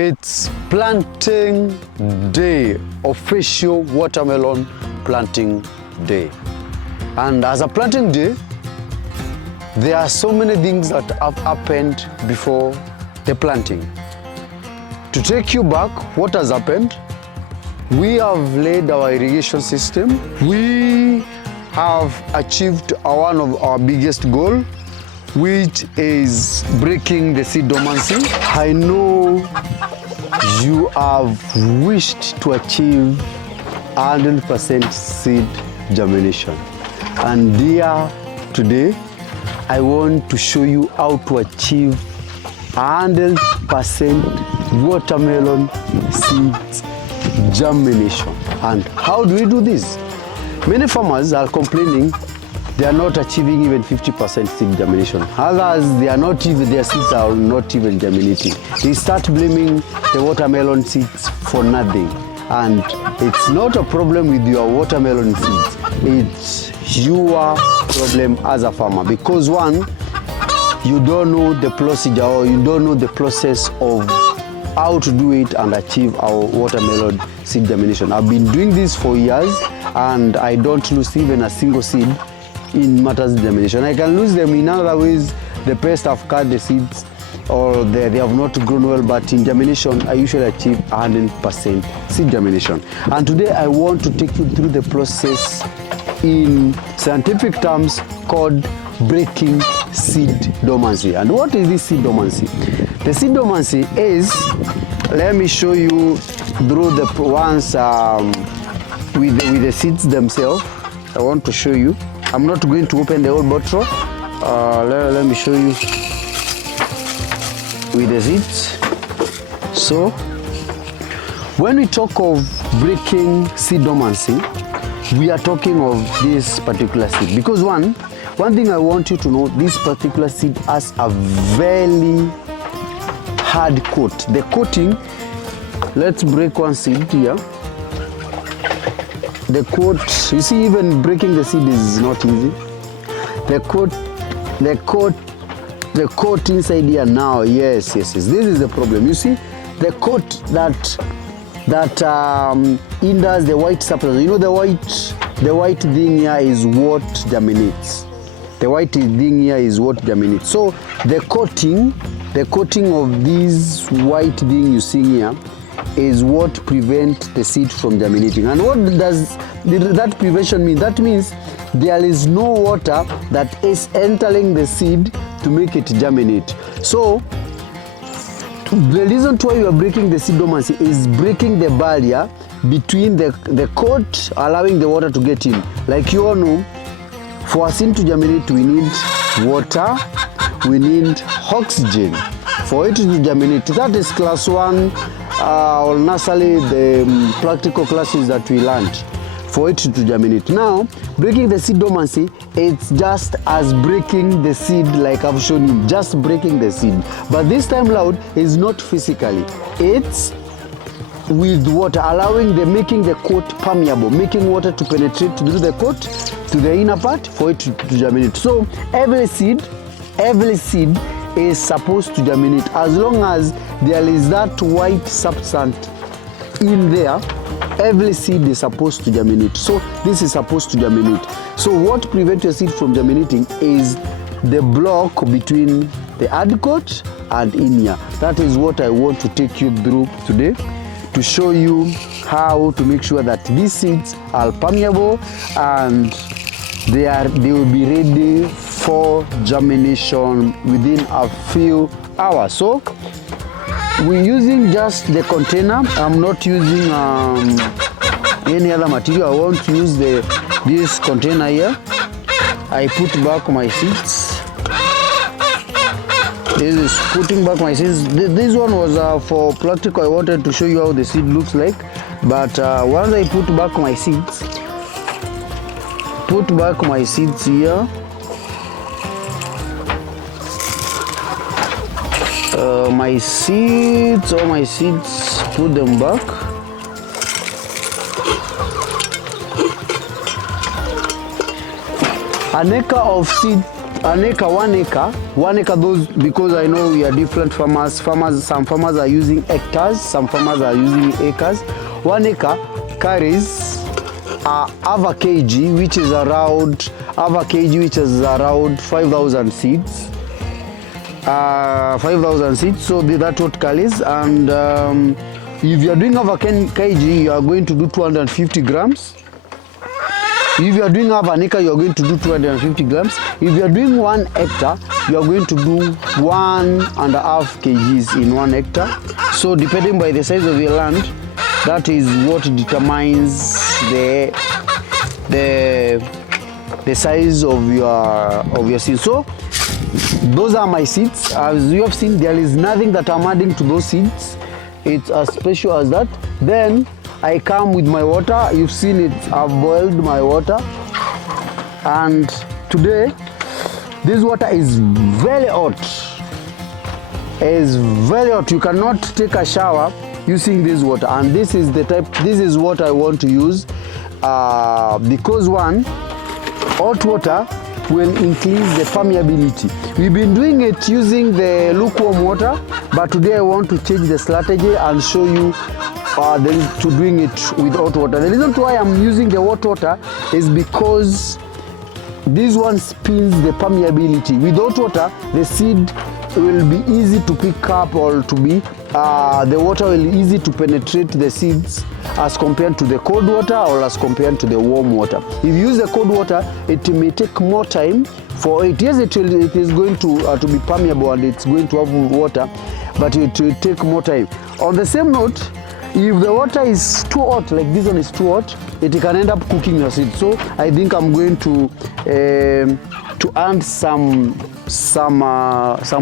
It's planting day, official watermelon planting day. And as a planting day, there are so many things that have happened before the planting. To take you back, what has happened? We have laid our irrigation system. We have achieved one of our biggest goal, which is breaking the seed dormancy. I know you have wished to achieve 100% seed germination. And here today, I want to show you how to achieve 100% watermelon seed germination. And how do we do this? Many farmers are complaining they are not achieving even 50% seed germination. Others, their seeds are not even germinating. They start blaming the watermelon seeds for nothing. And it's not a problem with your watermelon seeds. It's your problem as a farmer. Because one, you don't know the procedure or you don't know the process of how to do it and achieve our watermelon seed germination. I've been doing this for years and I don't lose even a single seed in matters of germination. I can lose them in other ways. The pests have cut the seeds or they have not grown well, but in germination I usually achieve 100% seed germination. And today I want to take you through the process in scientific terms called breaking seed dormancy. And what is this seed dormancy? The seed dormancy is, let me show you through the ones with the seeds themselves. I want to show you. I'm not going to open the whole bottle. Let me show you with the seeds. So, when we talk of breaking seed dormancy, we are talking of this particular seed. Because one thing I want you to know, this particular seed has a very hard coat. The coating, let's break one seed here. The coat, you see, even breaking the seed is not easy. The coat inside here now, yes. This is the problem. You see, the coat that hinders the white substance. You know, the white thing here is what germinates. The white thing here is what germinates. So the coating of this white thing you see here is what prevents the seed from germinating. And what does that prevention mean? That means there is no water that is entering the seed to make it germinate. So the reason why you are breaking the seed dormancy is breaking the barrier between the coat, allowing the water to get in. Like you all know, for a seed to germinate, we need water, we need oxygen for it to germinate. That is class 1 or nursery, the practical classes that we learned for it to germinate. Now, breaking the seed dormancy, it's just as breaking the seed like I've shown you, just breaking the seed. But this time loud is not physically. It's with water, making the coat permeable, making water to penetrate through the coat to the inner part for it to germinate. So every seed is supposed to germinate as long as there is that white substance in there. Every seed is supposed to germinate. So this is supposed to germinate. So what prevents your seed from germinating is the block between the hard coat and in here. That is what I want to take you through today, to show you how to make sure that these seeds are permeable and they will be ready for germination within a few hours. So we're using just the container. I'm not using any other material. I want to use this container here. I put back my seeds. This is putting back my seeds. This one was for practical. I wanted to show you how the seed looks like. But once I put back my seeds, here. All my seeds, put them back. An acre of seed an acre, 1 acre, 1 acre, those, because I know we are different farmers. Some farmers are using hectares, some farmers are using acres. 1 acre carries half a kg, which is around 5,000 seeds. 5,000 seeds, so that's what carries. And if you are doing half a kg, you are going to do 250 grams. If you are doing half an acre, you are going to do 250 grams. If you are doing 1 hectare, you are going to do 1.5 kgs in 1 hectare. So depending by the size of your land, that is what determines the size of your seeds. So those are my seeds. As you have seen, there is nothing that I'm adding to those seeds. It's as special as that. Then I come with my water. You've seen it, I've boiled my water. And today, this water is very hot. It's very hot. You cannot take a shower using this water. And this is what I want to use. Because one, hot water will increase the permeability. We've been doing it using the lukewarm water, but today I want to change the strategy and show you to doing it with hot water. The reason why I'm using the hot water is because this one spins the permeability. With hot water, the seed will be easy to pick up, or to be the water will be easy to penetrate the seeds as compared to the cold water or as compared to the warm water. If you use the cold water, it may take more time for it. Yes, it is going to be permeable and it's going to have water, but it will take more time. On the same note, if the water is too hot, like this one is too hot, it can end up cooking your seed. So I think I'm going to add some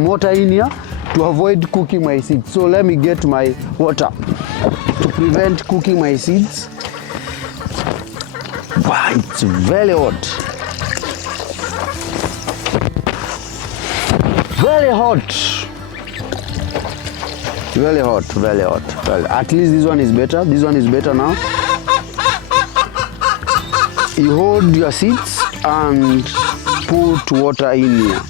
water in here to avoid cooking my seeds. So let me get my water to prevent cooking my seeds. Wow, it's very hot. Very hot. Very hot, very hot. Well, at least this one is better. This one is better now. You hold your seeds and put water in here.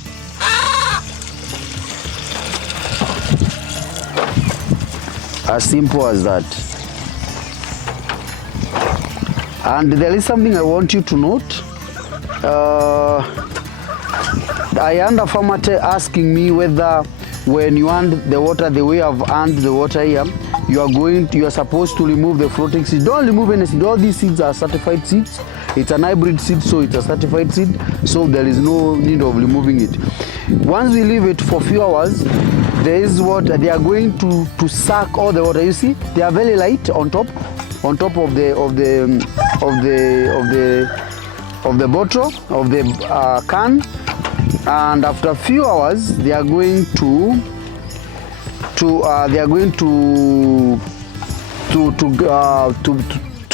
As simple as that. And there is something I want you to note. I had a farmer asking me whether when you hand the water the way I've handed the water here, you are supposed to remove the floating seeds. Don't remove any seed. All these seeds are certified seeds. It's an hybrid seed, so it's a certified seed. So there is no need of removing it. Once we leave it for a few hours, there is what they are going to suck all the water. You see, they are very light on top of the bottle of the can. And after a few hours, they are going to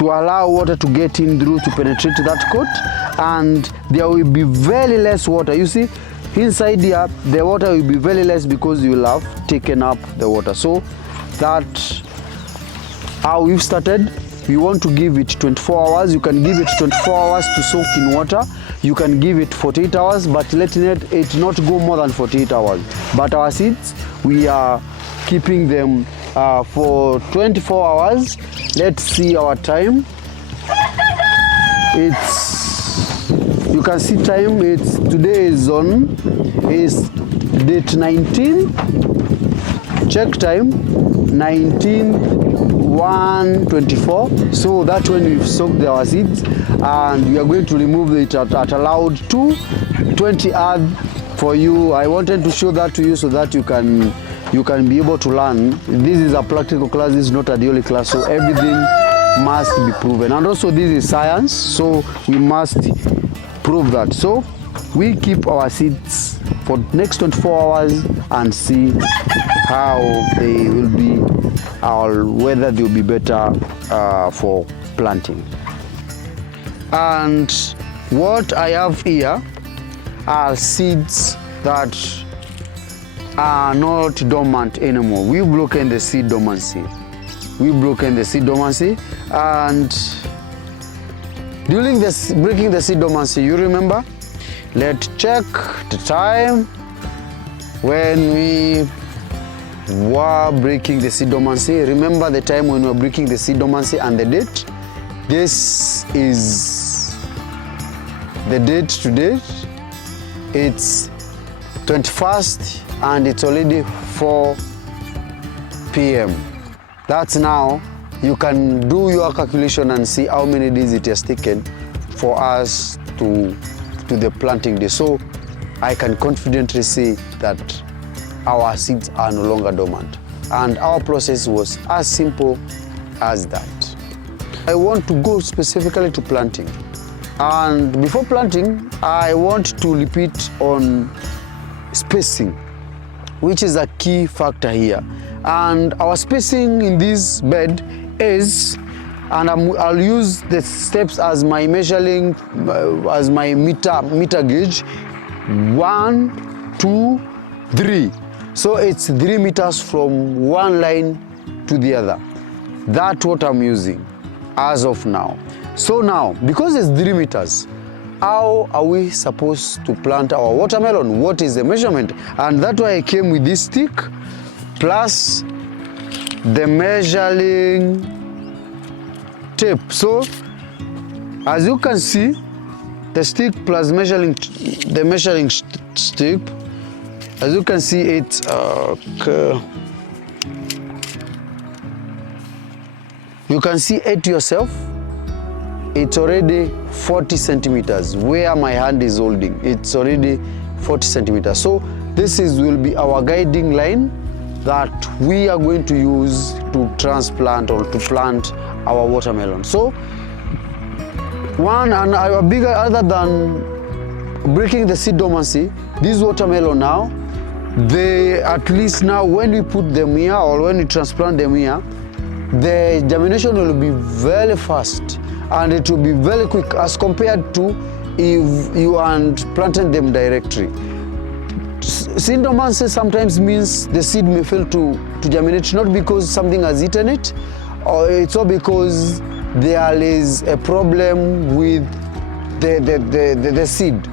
allow water to get in through to penetrate that coat, and there will be very less water. You see, inside here, the water will be very less because you will have taken up the water. So that's how we've started. We want to give it 24 hours. You can give it 24 hours to soak in water. You can give it 48 hours, but letting it not go more than 48 hours. But our seeds, we are keeping them for 24 hours. Let's see our time. You can see time. Today is date 19. Check time 19:1:24. So that's when we've soaked our seeds, and we are going to remove it at allowed 20 hours for you. I wanted to show that to you so that you can be able to learn. This is a practical class. This is not a theory class, so everything must be proven. And also this is science, so we must prove that. So we keep our seeds for next 24 hours and see how they will be, or whether they will be better for planting. And what I have here are seeds that are not dormant anymore. We've broken the seed dormancy. And during this breaking the seed dormancy, you remember Let's check the time when we were breaking the seed dormancy. Remember the time when we were breaking the seed dormancy and the date. This is the date today. It's 21st and it's already 4 p.m. That's now. You can do your calculation and see how many days it has taken for us to the planting day. So I can confidently say that our seeds are no longer dormant. And our process was as simple as that. I want to go specifically to planting. And before planting, I want to repeat on spacing, which is a key factor here. And our spacing in this bed is, and I'll use the steps as my measuring, as my meter gauge. 1, 2, 3. So it's 3 meters from one line to the other. That's what I'm using as of now. So now, because it's 3 meters, how are we supposed to plant our watermelon? What is the measurement? And that's why I came with this stick plus the measuring tape. So as you can see, the stick plus the measuring stick, as you can see, it's you can see it yourself. It's already 40 centimeters where my hand is holding. It's already 40 centimeters. So this will be our guiding line that we are going to use to transplant or to plant our watermelon. So one and a bigger, other than breaking the seed dormancy, this watermelon now, they at least now when we put them here or when we transplant them here, the germination will be very fast and it will be very quick as compared to if you had planted them directly. Seed dormancy sometimes means the seed may fail to germinate, not because something has eaten it, or it's all because there is a problem with the seed.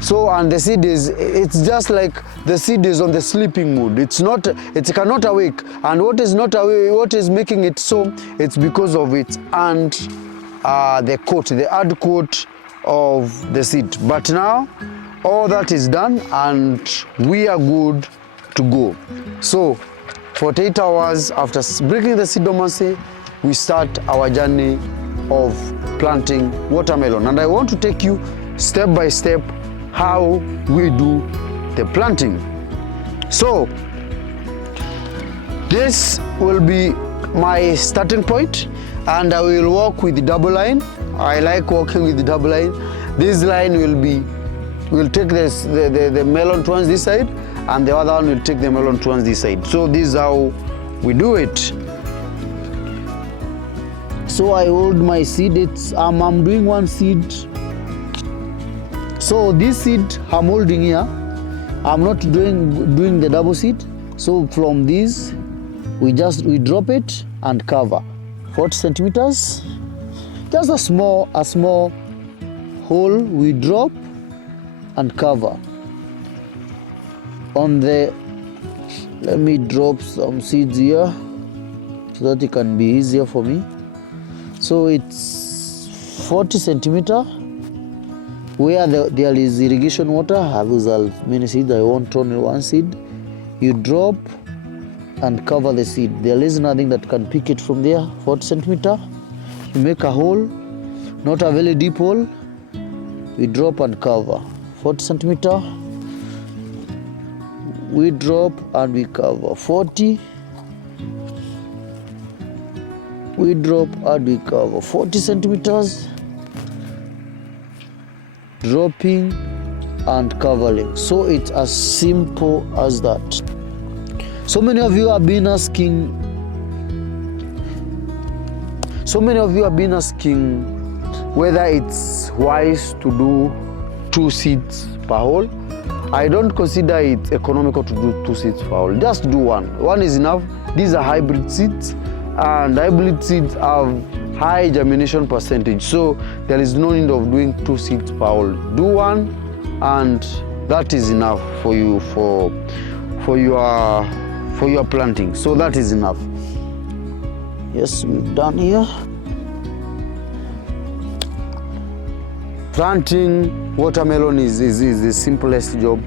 So, and the seed it's just like the seed is on the sleeping mood. It cannot awake. And what is not awake, what is making it so, it's because of it and the hard coat of the seed. But now, all that is done and we are good to go. So 48 hours after breaking the seed dormancy, we start our journey of planting watermelon. And I want to take you step by step how we do the planting. So this will be my starting point and I will walk with the double line. I like walking with the double line. This line will take the melon towards this side and the other one will take the melon towards this side. So this is how we do it. So I hold my seed, I'm doing one seed. So this seed I'm holding here, I'm not doing the double seed. So from this, we drop it and cover 40 centimeters. Just a small hole we drop and cover. Let me drop some seeds here so that it can be easier for me. So it's 40 centimeter where there is irrigation water. I have used many seeds, I want only one seed. You drop and cover the seed. There is nothing that can pick it from there. 40 centimeter. You make a hole, not a very deep hole. We drop and cover. 40 centimeter. We drop and we cover. 40. We drop and we cover. 40 centimeters. Dropping and covering. So it's as simple as that. So many of you have been asking whether it's wise to do 2 seeds per hole. I don't consider it economical to do 2 seeds per hole. Just do one. One is enough. These are hybrid seeds, and hybrid seeds have high germination percentage. So there is no need of doing 2 seeds per hole. Do one and that is enough for you for your planting. So that is enough. Yes, we're done here. Planting watermelon is the simplest job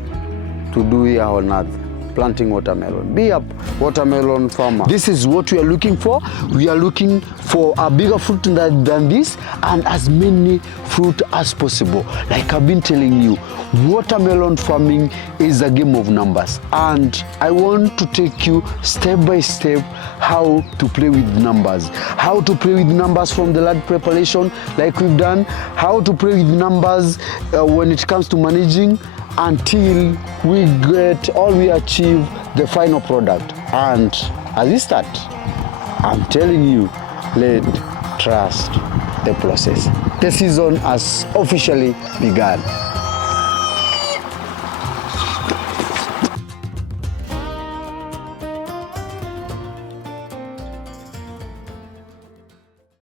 to do here on earth. Planting watermelon. Be a watermelon farmer. This is what we are looking for. We are looking for a bigger fruit than this, and as many fruit as possible. Like I've been telling you, watermelon farming is a game of numbers, and I want to take you step by step how to play with numbers. How to play with numbers from the land preparation like we've done, how to play with numbers when it comes to managing, until we get or we achieve the final product. And as we start, I'm telling you, let's trust the process. The season has officially begun.